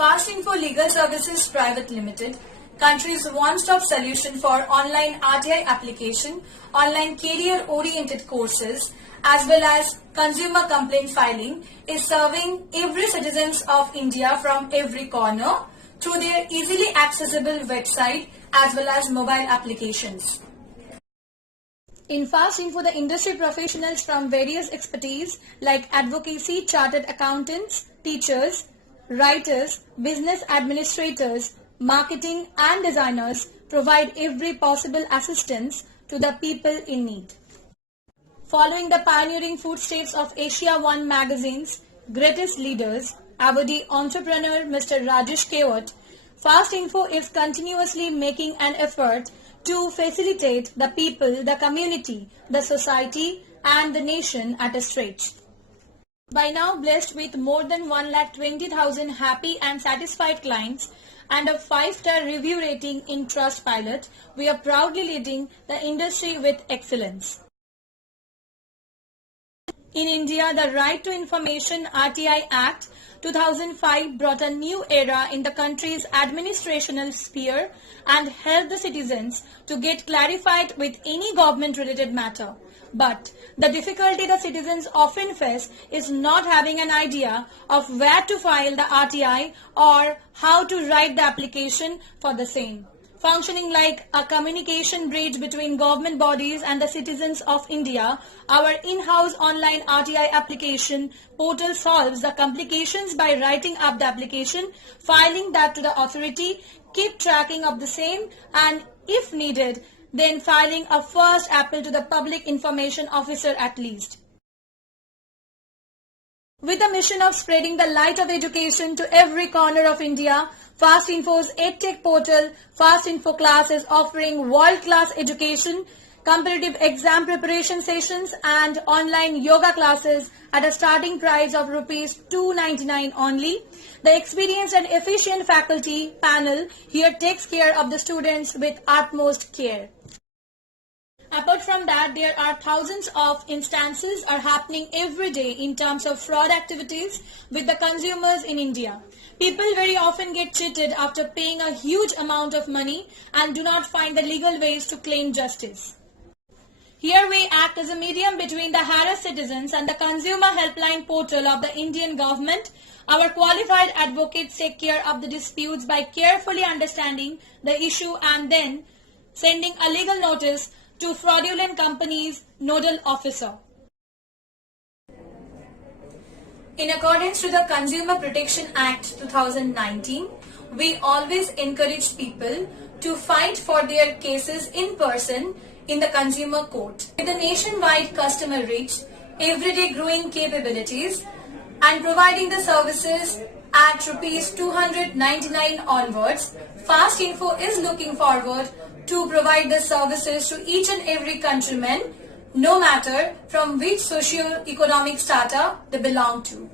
Fast Info Legal Services Private Limited, country's one-stop solution for online RTI application, online career-oriented courses, as well as consumer complaint filing, is serving every citizens of India from every corner through their easily accessible website as well as mobile applications. In Fast Info, the industry professionals from various expertise like advocacy, chartered accountants, teachers, writers, business administrators, marketing and designers provide every possible assistance to the people in need. Following the pioneering footsteps of Asia One magazine's greatest leaders, awardee entrepreneur Mr. Rajesh Kewat, Fast Info is continuously making an effort to facilitate the people, the community, the society and the nation at a stretch. By now blessed with more than 1,20,000 happy and satisfied clients and a 5-star review rating in Trustpilot, we are proudly leading the industry with excellence. In India, the Right to Information RTI Act 2005 brought a new era in the country's administrational sphere and helped the citizens to get clarified with any government-related matter. But the difficulty the citizens often face is not having an idea of where to file the RTI or how to write the application for the same. Functioning like a communication bridge between government bodies and the citizens of India, our in-house online RTI application portal solves the complications by writing up the application, filing that to the authority, keep tracking of the same, and if needed, then filing a first appeal to the Public Information Officer at least. With the mission of spreading the light of education to every corner of India, Fast Info's EdTech portal, Fast Info Class, is offering world-class education, competitive exam preparation sessions and online yoga classes at a starting price of Rs 299 only. The experienced and efficient faculty panel here takes care of the students with utmost care. Apart from that, there are thousands of instances are happening every day in terms of fraud activities with the consumers in India. People very often get cheated after paying a huge amount of money and do not find the legal ways to claim justice. Here we act as a medium between the harassed citizens and the consumer helpline portal of the Indian government. Our qualified advocates take care of the disputes by carefully understanding the issue and then sending a legal notice to fraudulent companies' nodal officer. In accordance to the Consumer Protection Act 2019, we always encourage people to fight for their cases in person in the consumer court. With the nationwide customer reach, everyday growing capabilities and providing the services at Rs 299 onwards, Fast Info is looking forward to provide the services to each and every countryman, no matter from which socio-economic strata they belong to.